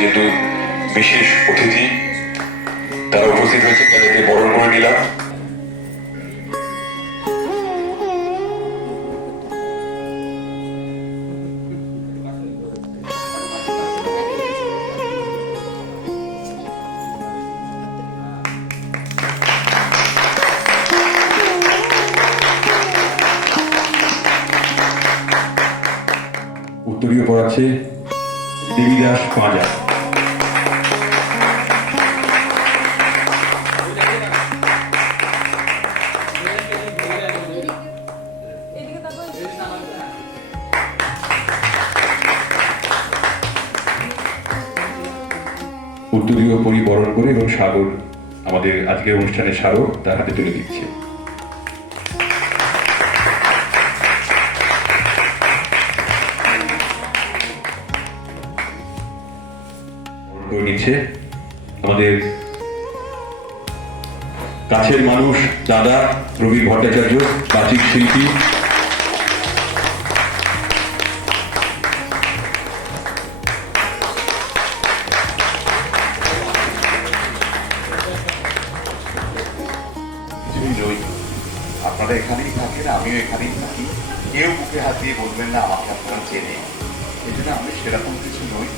যেহেতু বিশেষ অতিথি তারা উপস্থিত হয়েছে, তাদেরকে বরণ করে নিলাম। উত্তরীয় পড়াচ্ছে দেবীদাস পাঁজা। উত্তরীয় পরিবরণ করে এবং সাগর আমাদের আজকের অনুষ্ঠানের স্মারক তার হাতে তুলে দিচ্ছে। নিচ্ছে আমাদের কাছের মানুষ দাদা প্রবীর ভট্টাচার্য, বাচিক শিল্পী। আপনারা এখানেই থাকেন, আমিও এখানেই থাকি, কেউ বুকে হাত দিয়ে বলবেন না আমাকে আপনারা চেনে, এই জন্য আমি সেরকম কিছু নই।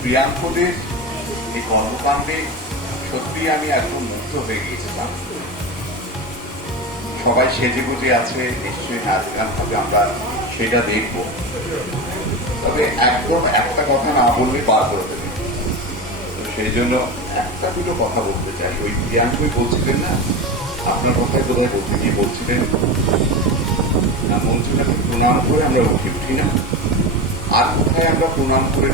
প্রিয়াঙ্কদের এই কর্মকাণ্ডে সত্যি আমি একদম মুগ্ধ হয়ে গিয়েছিলাম। সবাই সেজে গুজে আছে, নিশ্চয়ই নাচ গান হবে, আমরা সেটা দেখব। তবে একদম একটা কথা না বললে পার করে দেবে, সেই জন্য একটা দুটো কথা বলতে চাই। ওই প্রিয়াঙ্কই বলছিলেন না, আপনার কথায় বোধহয় বলতে গিয়ে বলছিলেন না, মঞ্চটাকে প্রণাম করে আমরা উঠি না, আর কোথায় আমরা প্রণাম করে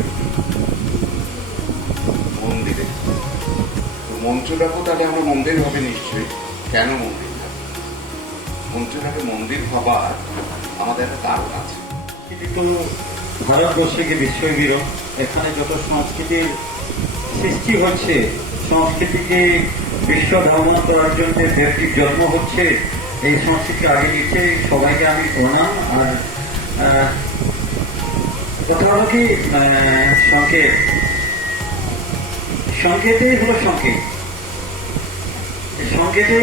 মন্দিরে। তো মঞ্চটাকেও তাহলে আমরা মন্দির হবে নিশ্চয়ই। কেন মন্দির হবে? মঞ্চটাকে মন্দির ভাবার আমাদের একটা কারণ আছে। তো ভারতবর্ষে যে বিশ্ববিরোধ, এখানে যত সংস্কৃতির সৃষ্টি হচ্ছে, সংস্কৃতিকে বিশ্ব ভ্রমণ করার জন্য ব্যক্তির জন্ম হচ্ছে, এই সংস্কৃতি আগে নিচ্ছে। সবাইকে আমি প্রণাম। আর কথা হলো কি, সংকেত, সংকেতেই হলো সংকেত। সংকেতে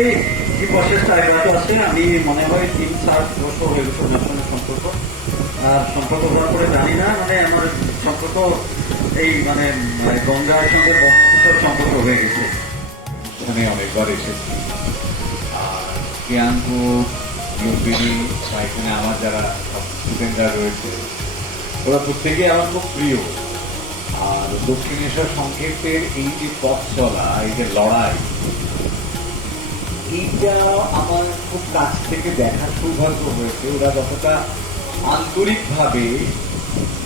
যে প্রসেসটা এগারো আছে, আমি মনে হয় 3-4 বছর হয়ে গেছে ওনার সঙ্গে সম্পর্ক। আর সম্পর্ক হওয়ার পরে জানি না, মানে আমার সম্পর্ক এই মানে গঙ্গার সঙ্গে ব্রহ্মপুত্রের সম্পর্ক হয়ে গেছে। এখানে অনেকবার এসেছি। আর প্রিয়াঙ্ক, ইউপিডি বা এখানে আমার যারা স্টুডেন্টরা রয়েছে, ওরা প্রত্যেকেই আমার খুব প্রিয়। আর দক্ষিণেশ্বর সংকেতের এই যে পথ চলা, এই যে লড়াই, এইটা আমার খুব কাছ থেকে দেখার সৌভাগ্য হয়েছে। ওরা যতটা আন্তরিকভাবে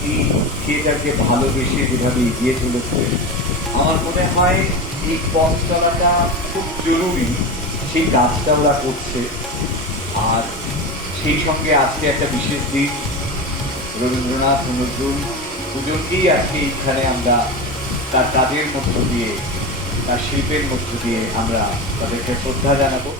এই থিয়েটারকে ভালোবেসে যেভাবে এগিয়ে চলেছে, আমার মনে হয় এই পথ চলাটা খুব জরুরি, সেই কাজটা ওরা করছে। আর সেই সঙ্গে আজকে একটা বিশেষ দিন, রবীন্দ্রনাথ নজরুল দুজনকেই আজকে এইখানে আমরা তার কাজের মধ্য দিয়ে, তার শিল্পের মধ্য দিয়ে আমরা তাদেরকে শ্রদ্ধা জানাবো।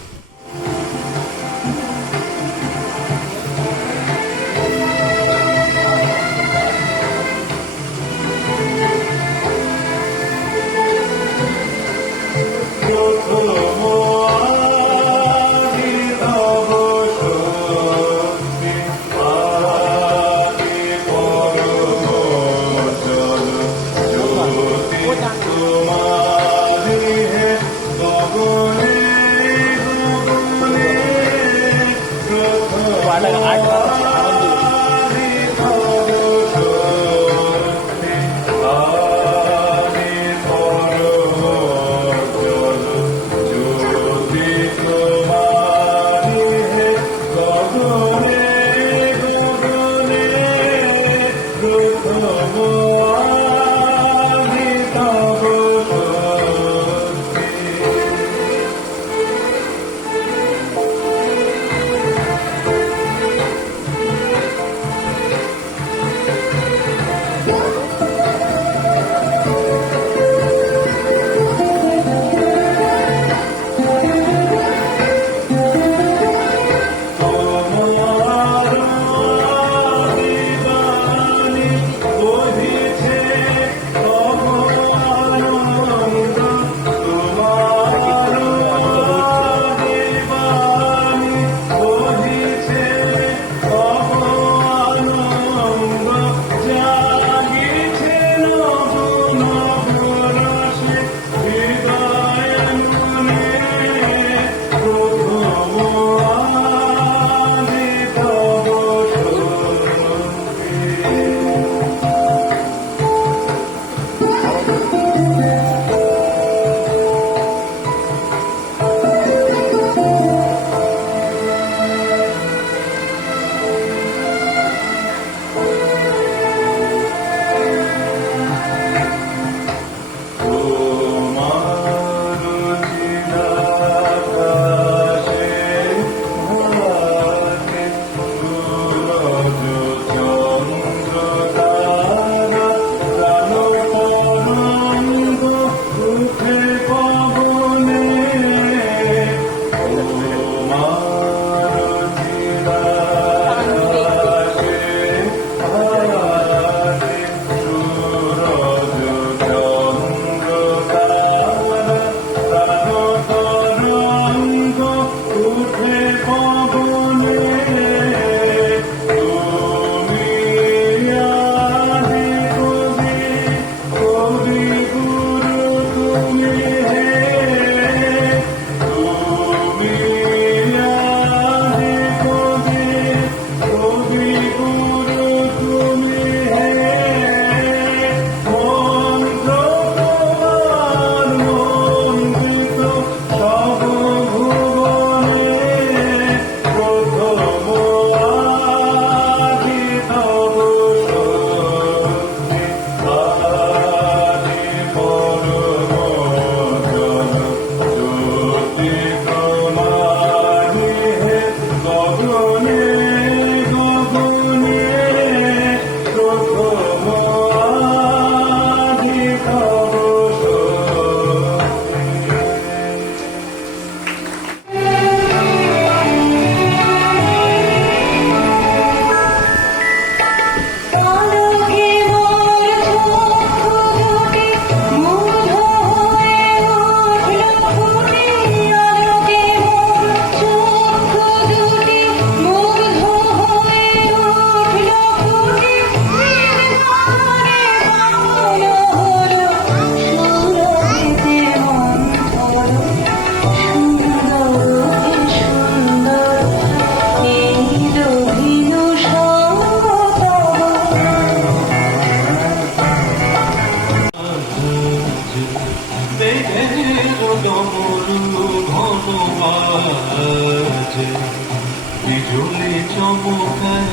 বিজুলি চমকায়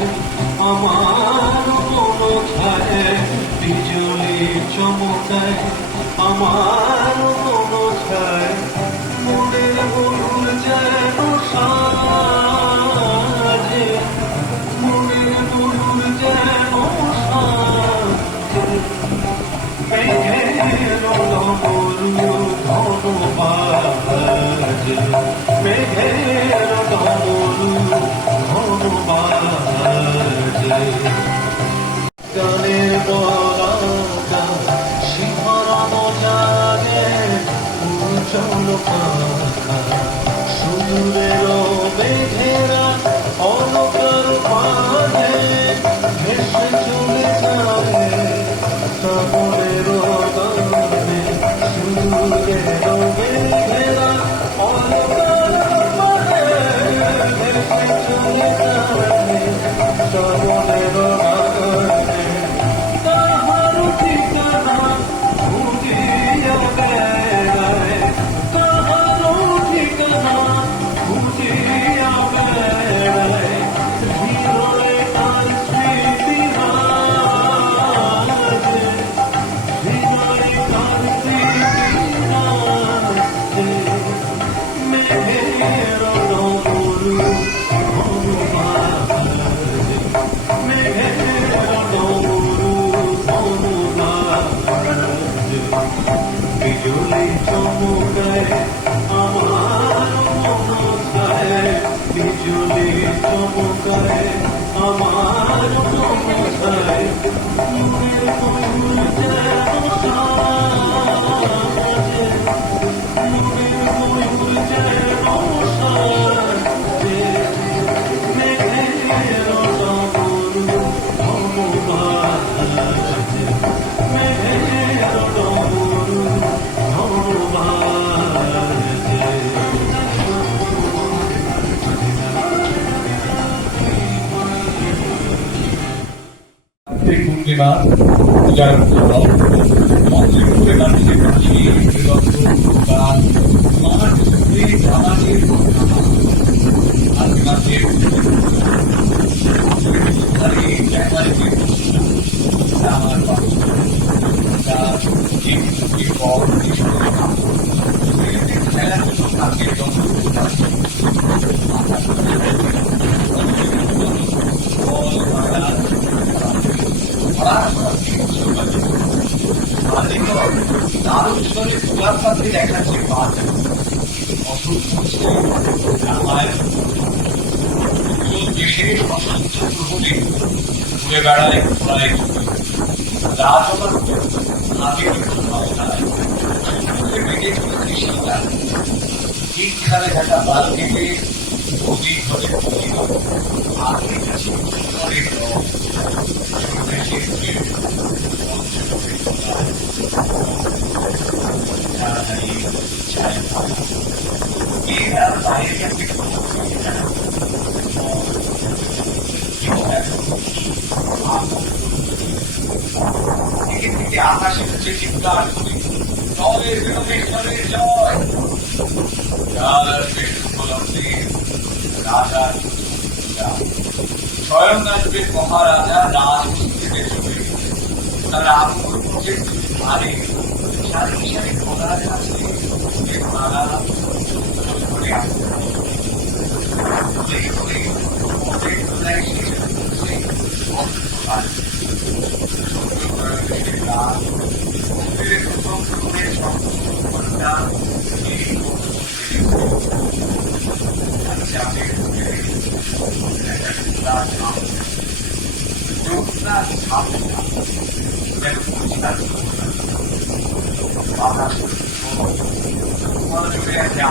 আমার মনো ছায়, বিজুলি চমকায় আমার মনো ছায়, মনের মন যেন সাজে, মনের মন যেন সাজে, মেঘের ডমরু ধনবাজে, মেঘের ডমরু ধনবাজে, গানের বলাকা শিহরণ জাগে, উজ্জ্বল পাখা সুদূরের মেঘেরা অলকার পানে ভেসে চলে যায়, শ্রাবণের গানে সুদূরের মেঘেরা অলকার পানে ভেসে চলে যায়, শ্রাবণের গানে তাহার ঠিকানা খুঁজিয়া বেড়ায়, তাহার ঠিকানা খুঁজিয়া বেড়ায়, হৃদয়ে তার স্মৃতি রাজে, হৃদয়ে তার স্মৃতি রাজে, মেঘের ডমরু ধনবাজে, মেঘের ডমরু ধনবাজে, বিজুলি চমকায় আমার মনো ছায়, বিজুলি চমকায় আমার মনো ছায়, মনের ময়ূর যেন সাজে, মনের ময়ূর যেন সাজে, মেঘের ডমরু ধনবাজে, মেঘের ডমরু ধনবাজে। কার্তিক পূর্ণিমা পূজার উৎসব মন্ত্রের উপরে কাটছে কাশি বিরক্ত গান মাঠ শ্রী জামানির আদিবাসীর আমার খেলার জন্য কাকের জন্য দারুণ শরীর খোলার সাথে দেখাচ্ছে পাঁচ অসুখ রামায়ণ দেশের বসন্ত প্রহরে ঘুরে বেড়ায় ঘোড়ায় রাজমার আগের ভাবনায় বেঁধে চলেছে শীতা ঠিকখানে একটা বালতিতে নদী ঘরে পড়িল আগের কাছে ঘরের রং আকাশে উঠে চিৎকার করি জলের বিরোধেশ্বরের জয় যার উপলব্ধি রাজার স্বয়ং আসবে মহারাজা রাজপুত্রদের চলে তার আগুন পথে ভারী সারি সারি ঘোড়ার কাছে মালা করে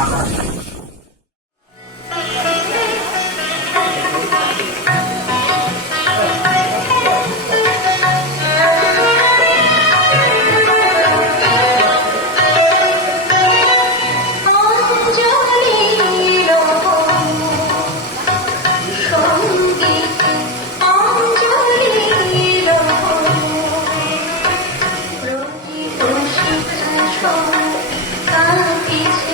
আকাশ কাঁপিছে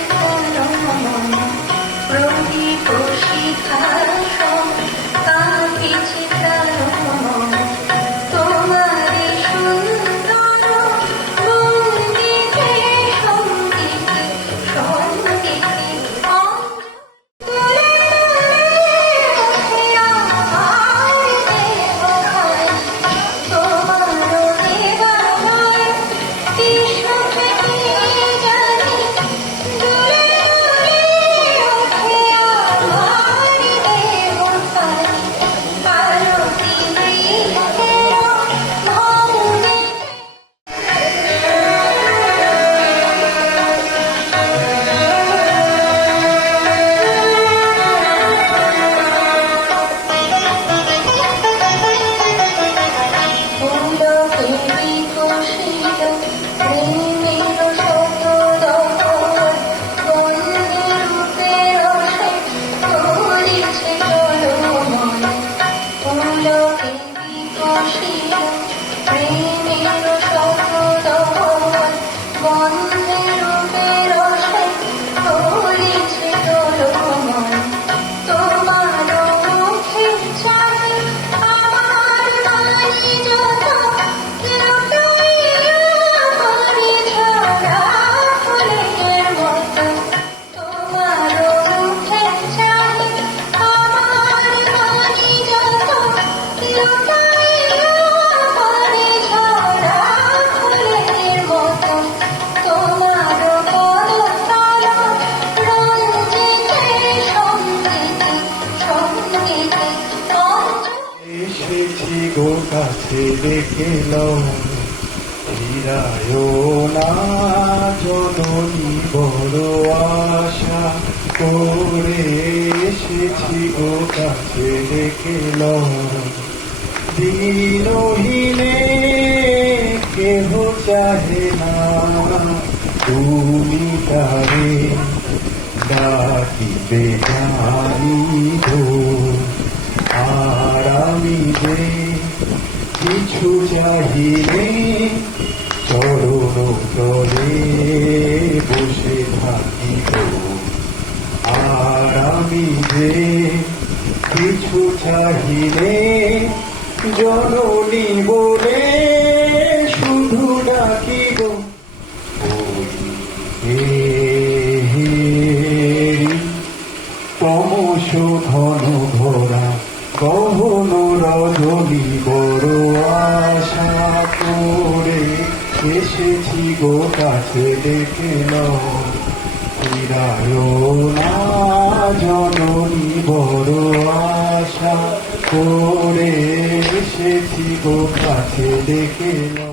গো কাছে ডেকে লও, ফিরায় না জননী বড় আশা করে এসেছি গো কাছে ডেকে লও। দিনহীনে কেহ চাহে না, তুমি তারে ডাকিতে জানিব। আর আমি যে কিছু চাহিলে চরণ তলে বসে থাকিব। আর আমি যে কিছু চাহিলে জননী বলে শুধু ডাকিব। তমস ঘন ঘোরা গহন রজনী বড় আশা করে এসেছি গো কাছে ডেকে লও। ফিরায় না জননী বড় আশা করে এসেছি গো কাছে ডেকে লও।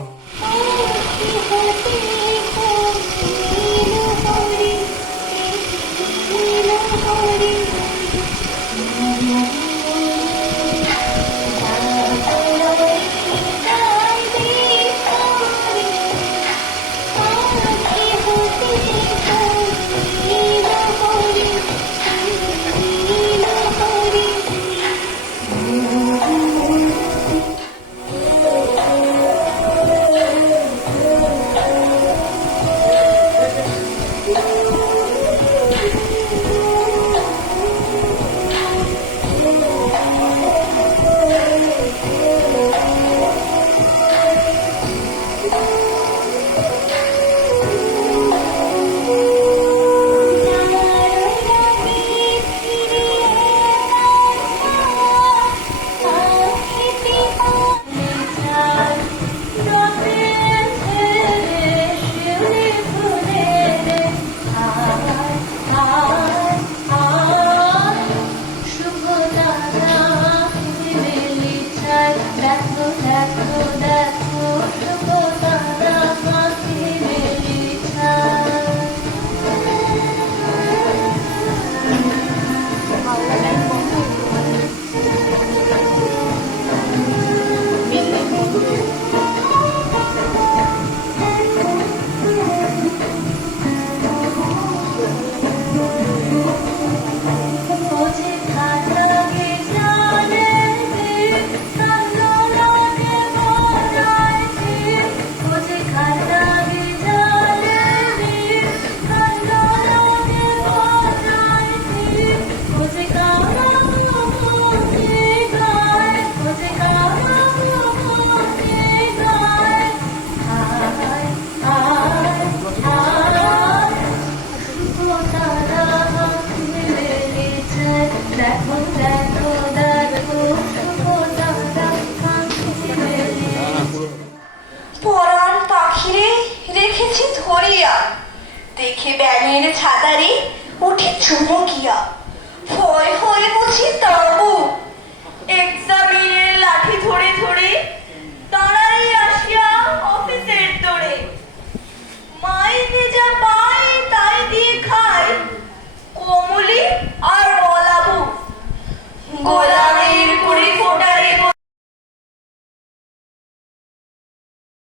পরাণ পাখিরে রেখেছি ধরিয়া, দেখে ব্যাঙের ছাতারে উঠে চুমকিয়া, ভয় হয়ে বুঝি তা